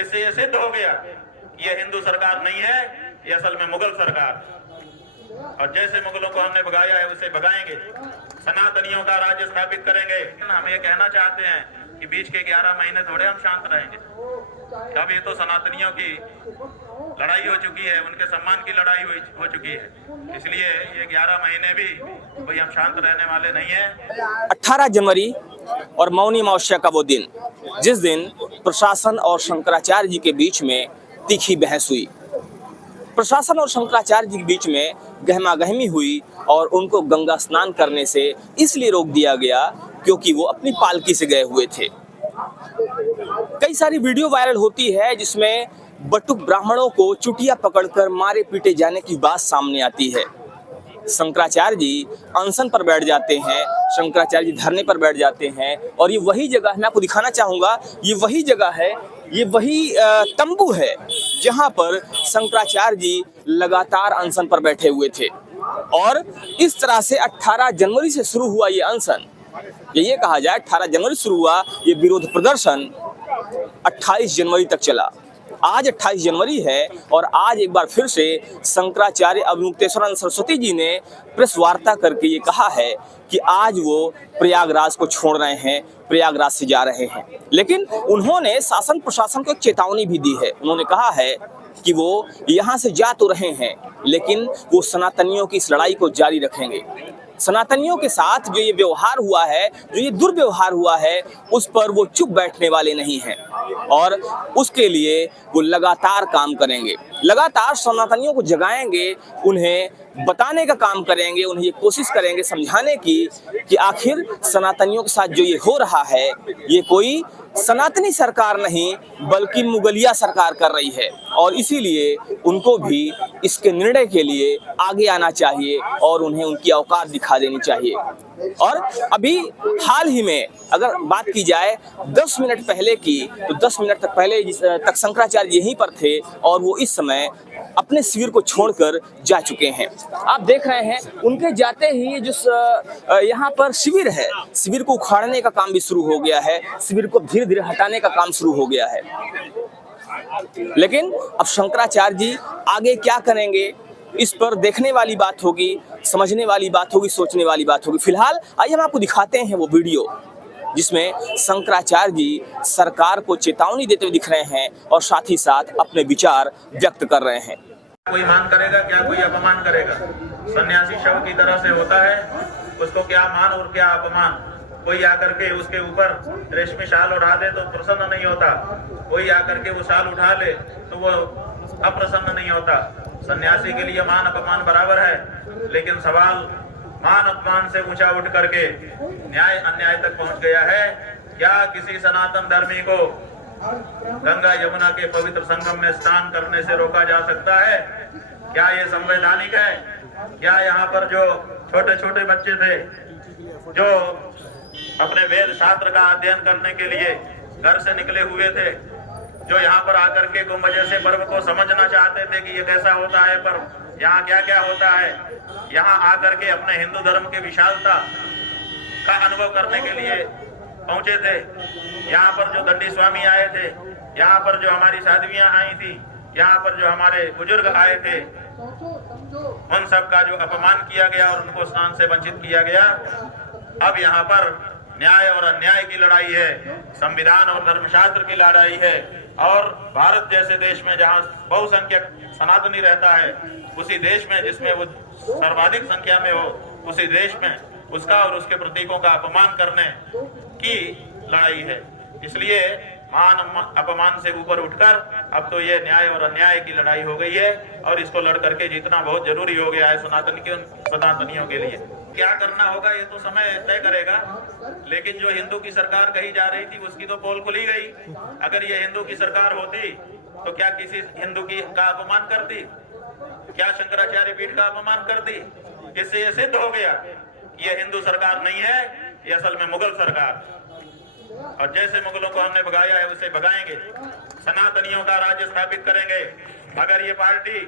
इससे ये सिद्ध हो गया कि ये हिंदू सरकार नहीं है, ये असल में मुगल सरकार। और जैसे मुगलों को हमने भगाया है उसे भगाएंगे, सनातनियों का राज्य स्थापित करेंगे। हम ये कहना चाहते हैं कि बीच के 11 महीने थोड़े हम शांत रहेंगे। अब ये तो सनातनियों की लड़ाई हो चुकी है, उनके सम्मान की लड़ाई हो चुकी है, इसलिए ये 11 महीने भी कोई हम शांत रहने वाले नहीं है। 18 जनवरी और मौनी अमावस्या का वो दिन जिस दिन प्रशासन और शंकराचार्य जी के बीच में तीखी बहस हुई, प्रशासन और शंकराचार्य जी के बीच में गहमागहमी हुई और उनको गंगा स्नान करने से इसलिए रोक दिया गया क्योंकि वो अपनी पालकी से गए हुए थे। कई सारी वीडियो वायरल होती है जिसमें बटुक ब्राह्मणों को चुटिया पकड़कर मारे पीटे जाने की बात सामने आती है। शंकराचार्य जी अनशन पर बैठ जाते हैं, शंकराचार्य जी धरने पर बैठ जाते हैं और ये वही जगह, मैं आपको दिखाना चाहूँगा, ये वही जगह है, ये वही तंबू है जहाँ पर शंकराचार्य जी लगातार अनशन पर बैठे हुए थे। और इस तरह से 18 जनवरी से शुरू हुआ ये अनशन, ये कहा जाए 18 जनवरी शुरू हुआ ये विरोध प्रदर्शन 28 जनवरी तक चला। आज 28 जनवरी है और आज एक बार फिर से शंकराचार्य अवमुक्तेश्वरानंद सरस्वती जी ने प्रेस वार्ता करके ये कहा है कि आज वो प्रयागराज को छोड़ रहे हैं, प्रयागराज से जा रहे हैं। लेकिन उन्होंने शासन प्रशासन को एक चेतावनी भी दी है। उन्होंने कहा है कि वो यहाँ से जा तो रहे हैं लेकिन वो सनातनियों की इस लड़ाई को जारी रखेंगे। सनातनियों के साथ जो ये व्यवहार हुआ है, जो ये दुर्व्यवहार हुआ है, उस पर वो चुप बैठने वाले नहीं हैं और उसके लिए वो लगातार काम करेंगे, लगातार सनातनियों को जगाएंगे, उन्हें बताने का काम करेंगे, उन्हें ये कोशिश करेंगे समझाने की कि आखिर सनातनियों के साथ जो ये हो रहा है ये कोई सनातनी सरकार नहीं बल्कि मुगलिया सरकार कर रही है और इसीलिए उनको भी इसके निर्णय के लिए आगे आना चाहिए और उन्हें उनकी औकात दिखा देनी चाहिए। और अभी हाल ही में अगर बात की जाए 10 मिनट पहले की, तो 10 मिनट तक पहले तक शंकराचार्य यहीं पर थे और वो इस समय अपने शिविर को छोड़कर जा चुके हैं। आप देख रहे हैं उनके जाते ही जो यहाँ पर शिविर है, शिविर को उखाड़ने का काम भी शुरू हो गया है, शिविर को धीरे धीरे हटाने का काम शुरू हो गया है। लेकिन अब शंकराचार्य जी आगे क्या करेंगे इस पर देखने वाली बात होगी, समझने वाली बात होगी, सोचने वाली बात होगी। फिलहाल आइए हम आपको दिखाते हैं वो वीडियो जिसमें शंकराचार्य जी सरकार को चेतावनी देते हुए दिख रहे हैं और साथ ही साथ अपने विचार व्यक्त कर रहे हैं। कोई मान करेगा क्या कोई अपमान करेगा? सन्यासी शव की तरह से होता है, उसको क्या मान और क्या अपमान। कोई आकर के उसके ऊपर रेशमी शाल उड़ा दे तो प्रसन्न नहीं होता, कोई आकर के वो शाल उठा ले तो वो अप्रसन्न नहीं होता। सन्यासी के लिए मान अपमान बराबर है, लेकिन सवाल मान अपमान से ऊंचा उठ करके न्याय अन्याय तक पहुंच गया है। क्या किसी सनातन धर्मी को गंगा यमुना के पवित्र संगम में स्नान करने से रोका जा सकता है? क्या ये संवैधानिक है? क्या यहाँ पर जो छोटे छोटे बच्चे थे जो अपने वेद शास्त्र का अध्ययन करने के लिए घर से निकले हुए थे, जो यहाँ पर आकर के कुंभ जैसे पर्व को समझना चाहते थे कि ये कैसा होता है पर्व, यहाँ क्या क्या होता है, यहाँ आकर के अपने हिंदू धर्म की विशालता का अनुभव करने के लिए पहुंचे थे। यहाँ पर जो दंडी स्वामी आए थे, यहाँ पर जो हमारी साध्वियां आई थी, यहाँ पर जो हमारे बुजुर्ग आए थे, उन सब का जो अपमान किया गया और उनको स्नान से वंचित किया गया। अब यहाँ पर न्याय और अन्याय की लड़ाई है, संविधान और धर्मशास्त्र की लड़ाई है। और भारत जैसे देश में जहाँ बहुसंख्यक सनातनी रहता है, उसी देश में जिसमें वो सर्वाधिक संख्या में हो, उसी देश में उसका और उसके प्रतीकों का अपमान करने की लड़ाई है। इसलिए मान अपमान से ऊपर उठकर अब तो ये न्याय और अन्याय की लड़ाई हो गई है और इसको लड़ करके जीतना बहुत जरूरी हो गया है सनातनियों के लिए। क्या करना होगा ये तो समय तय करेगा, लेकिन जो हिंदू की सरकार कही जा रही थी उसकी तो पोल खुली गई। अगर ये हिंदू की सरकार होती तो क्या किसी हिंदू की का अपमान करती? क्या शंकराचार्य पीठ का अपमान करती? इससे ये सिद्ध हो गया कि ये हिंदू सरकार नहीं है, ये असल में मुगल सरकार। और जैसे मुगलों को हमने भगाया है उसे भगाएंगे, सनातनियों का राज्य स्थापित करेंगे। अगर ये पार्टी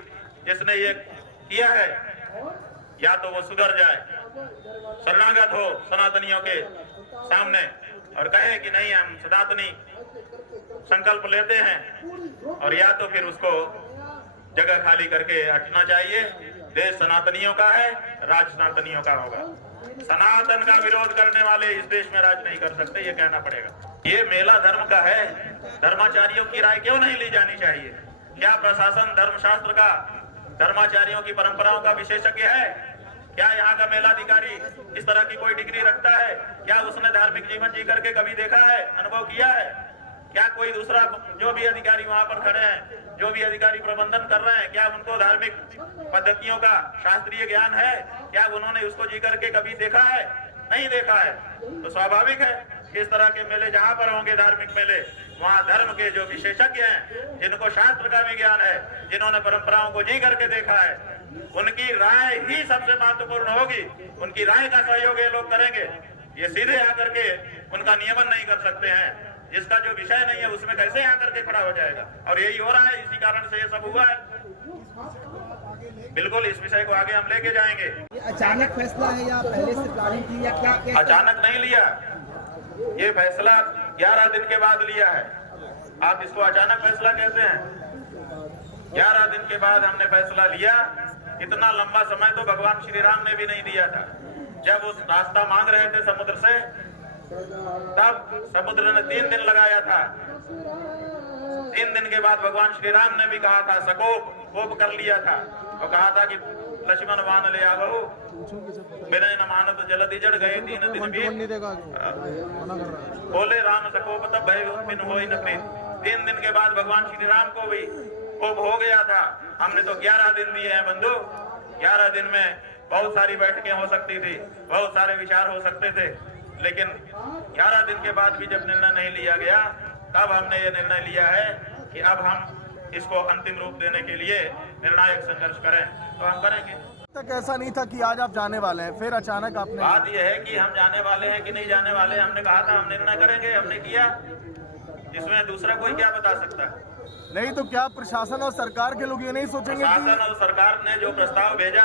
जिसने ये किया है या तो वो सुधर जाए, शरणागत हो सनातनियों के सामने और कहे कि नहीं हम सनातनी संकल्प लेते हैं और या तो फिर उसको जगह खाली करके हटना चाहिए। देश सनातनियों का है, राज सनातनियों का होगा। सनातन का विरोध करने वाले इस देश में राज नहीं कर सकते, ये कहना पड़ेगा। ये मेला धर्म का है, धर्माचार्यों की राय क्यों नहीं ली जानी चाहिए? क्या प्रशासन धर्मशास्त्र का, धर्माचार्यों की परंपराओं का विशेषज्ञ है? क्या यहाँ का मेलाधिकारी इस तरह की कोई डिग्री रखता है? क्या उसने धार्मिक जीवन जी करके कभी देखा है, अनुभव किया है? क्या कोई दूसरा जो भी अधिकारी वहां पर खड़े हैं, जो भी अधिकारी प्रबंधन कर रहे हैं, क्या उनको धार्मिक पद्धतियों का शास्त्रीय ज्ञान है? क्या उन्होंने उसको जी करके कभी देखा है? नहीं देखा है। तो स्वाभाविक है कि इस तरह के मेले जहां पर होंगे, धार्मिक मेले, वहां धर्म के जो विशेषज्ञ हैं, जिनको शास्त्र का भी ज्ञान है, जिन्होंने परंपराओं को जी करके देखा है, उनकी राय ही सबसे महत्वपूर्ण होगी। उनकी राय का सहयोग ये लोग करेंगे। ये सीधे आकर के उनका नियमन नहीं कर सकते हैं। जिसका जो विषय नहीं है उसमें कैसे आकर के खड़ा हो जाएगा? और यही हो रहा है, इसी कारण से ये सब हुआ है। बिल्कुल इस विषय को आगे हम लेके जाएंगे। ये अचानक फैसला है या पहले से प्लानिंग थी या क्या? अचानक नहीं लिया, ये फैसला 11 दिन के बाद लिया है। आप इसको अचानक फैसला कहते हैं? 11 दिन के बाद हमने फैसला लिया। इतना लंबा समय तो भगवान श्री राम ने भी नहीं दिया था। जब उस रास्ता मांग रहे थे समुद्र से, तब समुद्र ने 3 दिन लगाया था। 3 दिन के बाद भगवान श्री राम ने भी कहा था, कोप कर लिया था और कहा था कि लक्ष्मण वान ले आवो, बिना न मानत जल्दी जड़ गए 3 दिन भी बोले राम सकोप तब भय बिन होई न प्रीत। 3 दिन के बाद भगवान श्री राम को भी कोप हो गया था। हमने तो 11 दिन दिए हैं बंधु। 11 दिन में बहुत सारी बैठकें हो सकती थी, बहुत सारे विचार हो सकते थे, लेकिन 11 दिन के बाद भी जब निर्णय नहीं लिया गया, तब हमने ये निर्णय लिया है कि अब हम इसको अंतिम रूप देने के लिए निर्णायक संघर्ष करें, तो हम करेंगे। तक ऐसा नहीं था कि आज आप जाने वाले हैं, फिर अचानक आपने बात यह है कि हम जाने वाले हैं कि नहीं जाने वाले। हमने कहा था हम निर्णय करेंगे, हमने किया। इसमें दूसरा कोई क्या बता सकता है? नहीं तो क्या प्रशासन और सरकार के लोग ये नहीं सोचेंगे प्रशासन और सरकार ने जो प्रस्ताव भेजा,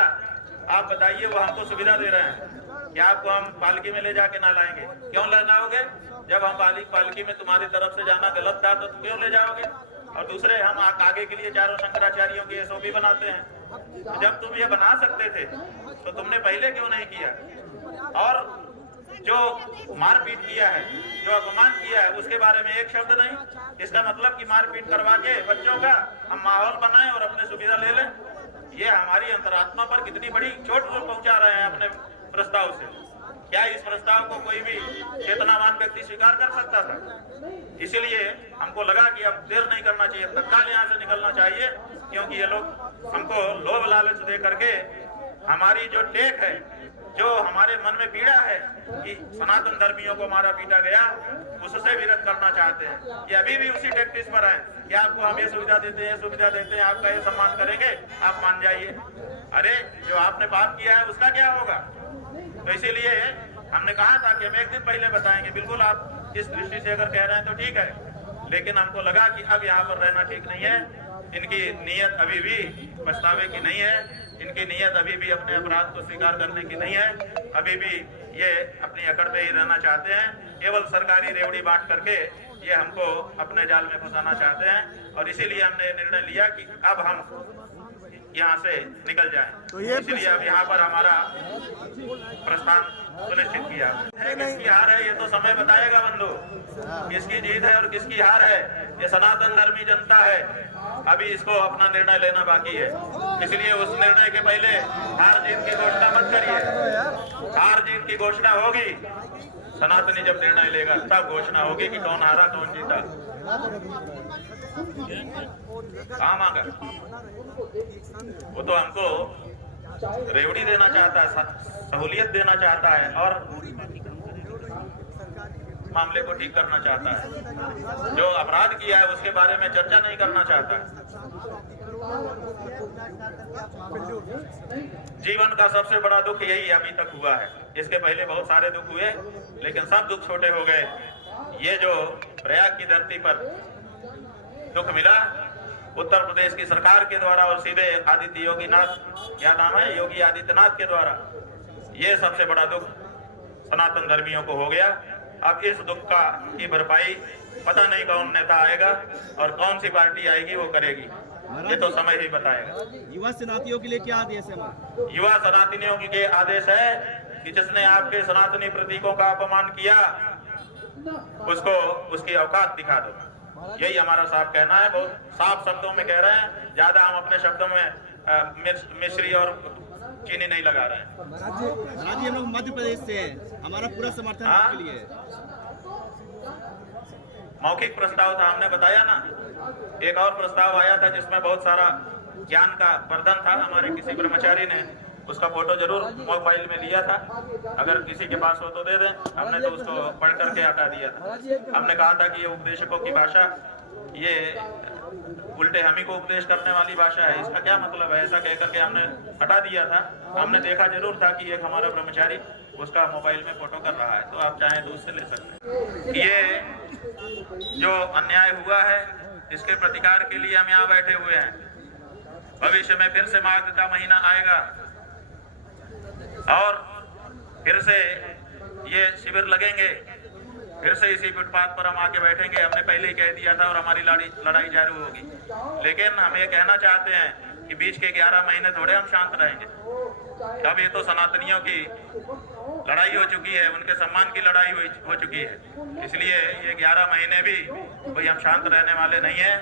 आप बताइए, वो हमको सुविधा दे रहे हैं कि आपको हम पालकी में ले जाके ना लाएंगे? क्यों ले जाओगे? जब हम पालकी में तुम्हारी तरफ से जाना गलत था तो तुम क्यों ले जाओगे? और दूसरे हम आगे के लिए चारों शंकराचार्यों की एसओपी बनाते हैं। तो जब तुम ये बना सकते थे तो तुमने पहले क्यों नहीं किया? और जो मारपीट किया है, जो अपमान किया है, उसके बारे में एक शब्द नहीं। इसका मतलब कि मारपीट करवा के बच्चों का हम माहौल बनाएं और अपने सुविधा ले लें। ये हमारी अंतरात्मा पर कितनी बड़ी चोट पहुंचा रहे हैं अपने प्रस्ताव से। क्या इस प्रस्ताव को कोई भी चेतनावान व्यक्ति स्वीकार कर सकता था? इसीलिए हमको लगा कि अब देर नहीं करना चाहिए, तत्काल यहाँ से निकलना चाहिए, क्योंकि ये लोग हमको लोभ लालच दे करके हमारी जो टेक है, जो हमारे मन में पीड़ा है कि सनातन धर्मियों को मारा पीटा गया, उससे विरत करना चाहते हैं। ये अभी भी उसी टैक्टिस पर है कि आपको हम ये सुविधा देते हैं, सुविधा देते हैं, आपका ये सम्मान करेंगे, आप मान जाइए। अरे जो आपने पाप किया है उसका क्या होगा? तो इसीलिए हमने कहा था कि हम एक दिन पहले बताएंगे। बिल्कुल आप इस दृष्टि से अगर कह रहे हैं तो ठीक है, लेकिन हमको लगा कि अब यहाँ पर रहना ठीक नहीं है। इनकी नीयत अभी भी पछतावे की नहीं है, इनकी नीयत अभी भी अपने अपराध को स्वीकार करने की नहीं है। अभी भी ये अपनी अकड़ पे ही रहना चाहते हैं, केवल सरकारी रेवड़ी बांट करके ये हमको अपने जाल में फंसाना चाहते हैं। और इसीलिए हमने निर्णय लिया कि अब हम यहाँ से निकल जाएं। तो ये इसलिए अब यहाँ पर हमारा प्रस्थान सुनिश्चित किया है। किसकी हार है ये तो समय बताएगा बंधु, किसकी जीत है और किसकी हार है। ये सनातन धर्मी जनता है, अभी इसको अपना निर्णय लेना बाकी है। इसलिए उस निर्णय के पहले हार जीत की घोषणा मत करिए। हार जीत की घोषणा होगी, सनातनी जब निर्णय लेगा तब घोषणा होगी कि कौन हारा कौन जीता। कहाँ मांगा? वो तो हमको रेवड़ी देना चाहता है, सहूलियत देना चाहता है और मामले को ठीक करना चाहता है। जो अपराध किया है उसके बारे में चर्चा नहीं करना चाहता है। जीवन का सबसे बड़ा दुख यही अभी तक हुआ है। इसके पहले बहुत सारे दुख हुए, लेकिन सब दुख छोटे हो गए। ये जो प्रयाग की धरती पर दुख मिला उत्तर प्रदेश की सरकार के द्वारा और सीधे आदित्य योगीनाथ, क्या नाम है, योगी आदित्यनाथ के द्वारा, ये सबसे बड़ा दुख सनातन धर्मियों को हो गया। अब इस दुख की भरपाई पता नहीं कौन नेता आएगा और कौन सी पार्टी आएगी वो करेगी, ये तो समय ही बताएगा। युवा सेनानियों के लिए क्या आदेश है हमारा? युवा सनातनियों के आदेश है कि जिसने आपके सनातनी प्रतीकों का अपमान किया उसको उसकी औकात दिखा दो, यही हमारा साफ कहना है। बहुत साफ शब्दों में कह रहे हैं, ज्यादा हम अपने शब्दों में मिश्री और चीनी नहीं लगा रहे हैं। महाराज जी हम लोग मध्य प्रदेश से हैं, हमारा पूरा समर्थन आपके लिए है। मौखिक प्रस्ताव था, हमने बताया ना। एक और प्रस्ताव आया था जिसमें बहुत सारा ज्ञान का वर्धन था, हमारे किसी ब्रह्मचारी ने उसका फोटो जरूर मोबाइल में लिया था, अगर किसी के पास हो तो दे दें। हमने तो उसको पढ़ करके हटा दिया था। हमने कहा था कि ये उपदेशकों की भाषा, ये उल्टे हम ही को उपदेश करने वाली भाषा है, इसका क्या मतलब है, ऐसा कह करके हमने हटा दिया था। हमने देखा जरूर था कि एक हमारा ब्रह्मचारी उसका मोबाइल में फोटो कर रहा है, तो आप चाहें तो उससे ले सकते हैं। ये जो अन्याय हुआ है इसके प्रतिकार के लिए हम यहाँ बैठे हुए हैं। भविष्य में फिर से माघ का महीना आएगा और फिर से ये शिविर लगेंगे, फिर से इसी फुटपाथ पर हम आके बैठेंगे। हमने पहले ही कह दिया था और हमारी लड़ाई जारी होगी। लेकिन हम ये कहना चाहते हैं कि बीच के 11 महीने थोड़े हम शांत रहेंगे। अब ये तो सनातनियों की लड़ाई हो चुकी है, उनके सम्मान की लड़ाई हो चुकी है, इसलिए ये 11 महीने भी कोई हम शांत रहने वाले नहीं है।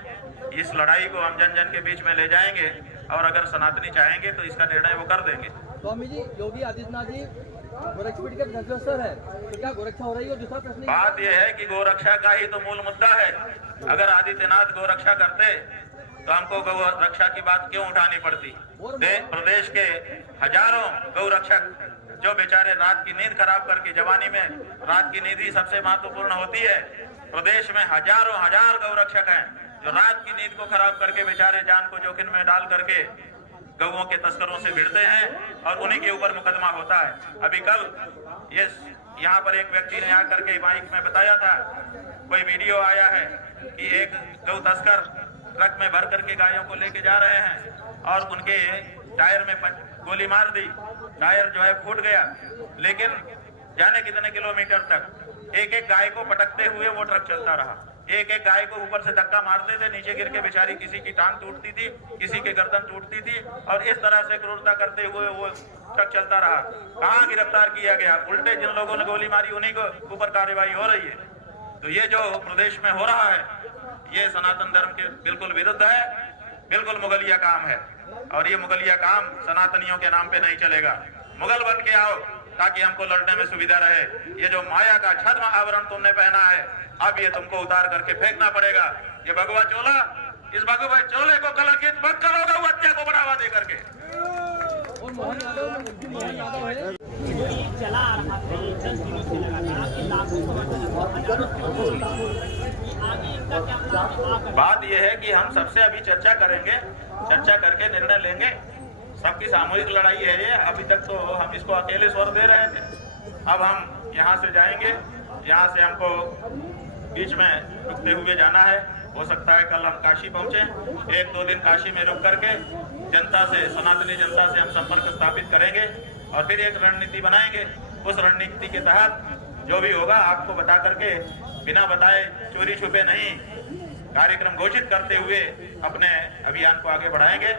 इस लड़ाई को हम जन जन के बीच में ले जाएंगे और अगर सनातनी चाहेंगे तो इसका निर्णय वो कर देंगे। स्वामी जी, योगी आदित्यनाथ जी गोरक्षपीठ के अग्रसर है, तो क्या गोरक्षा हो रही है? दूसरा प्रश्न बात यह है कि गोरक्षा का ही तो मूल मुद्दा है। अगर आदित्यनाथ गोरक्षा करते तो हमको गौ रक्षा की बात क्यों उठानी पड़ती? प्रदेश के हजारों गौ रक्षक जो बेचारे रात की नींद खराब करके, जवानी में रात की नींद ही सबसे महत्वपूर्ण होती है। प्रदेश में हजारों हजार गौ रक्षक हैं जो रात की नींद को खराब करके बेचारे जान को जोखिम में डाल करके गौओं के तस्करों से भिड़ते हैं और उन्हीं के ऊपर मुकदमा होता है। अभी कल ये यहाँ पर एक व्यक्ति ने आकर के माइक में बताया था, कोई वीडियो आया है कि एक गौ तस्कर ट्रक में भर करके गायों को लेके जा रहे हैं और उनके टायर में गोली मार दी, टायर जो है फूट गया। लेकिन जाने कितने किलोमीटर तक एक एक गाय को पटकते हुए वो ट्रक चलता रहा। एक एक गाय को ऊपर से धक्का मारते थे, नीचे गिर के बेचारी किसी की टांग टूटती थी, किसी के गर्दन टूटती थी और इस तरह से क्रूरता करते हुए वो ट्रक चलता रहा। कहाँ गिरफ्तार किया गया? उल्टे जिन लोगों ने गोली मारी उन्हीं को ऊपर कार्रवाई हो रही है। तो ये जो प्रदेश में हो रहा है ये सनातन धर्म के बिल्कुल विरुद्ध है, बिल्कुल मुगलिया काम है और ये मुगलिया काम सनातनियों के नाम पे नहीं चलेगा। मुगल बन के आओ ताकि हमको लड़ने में सुविधा रहे। ये जो माया का छद्म आवरण तुमने पहना है, अब ये तुमको उतार करके फेंकना पड़ेगा। ये भगवा चोला, इस भगवा चोले को कलंकित मत करो गौ हत्या को बढ़ावा दे करके। और मोहन यादव है चला आ रहा था 10 दिनों से लगातार कि लाखों समर्थन आगे इनका क्या प्लान? बात यह है कि हम सबसे अभी चर्चा करेंगे, चर्चा करके निर्णय लेंगे। सबकी सामूहिक लड़ाई है ये। अभी तक तो हम इसको अकेले स्वर दे रहे थे, अब हम यहाँ से जाएंगे। यहाँ से हमको बीच में रुकते हुए जाना है। हो सकता है कल हम काशी पहुँचे, 1-2 दिन काशी में रुक करके जनता से, सनातनी जनता से हम संपर्क स्थापित करेंगे और फिर एक रणनीति बनाएंगे। उस रणनीति के तहत जो भी होगा आपको बता करके, बिना बताए चोरी छुपे नहीं, कार्यक्रम घोषित करते हुए अपने अभियान को आगे बढ़ाएंगे।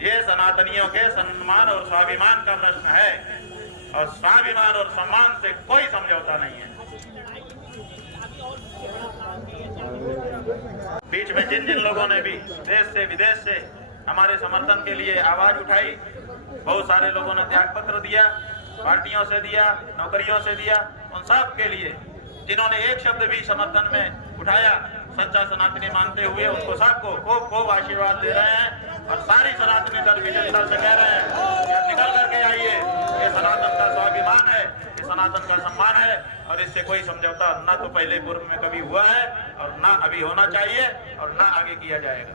ये सनातनियों के सम्मान और स्वाभिमान का प्रश्न है और स्वाभिमान और सम्मान से कोई समझौता नहीं है। बीच में जिन जिन लोगों ने भी देश से विदेश से हमारे समर्थन के लिए आवाज उठाई, बहुत सारे लोगों ने त्याग पत्र दिया, पार्टियों से दिया, नौकरियों से दिया, उन सब के लिए जिन्होंने एक शब्द भी समर्थन में उठाया, सच्चा सनातनी मानते हुए उनको सबको खूब खूब आशीर्वाद दे रहे हैं और सारी सनातनी धर्म की जनता से कह रहे हैं कि आप निकल करके आइए। ये सनातन का स्वाभिमान है, ये सनातन का सम्मान है और इससे कोई समझौता ना तो पहले पूर्व में कभी हुआ है और ना अभी होना चाहिए और ना आगे किया जाएगा।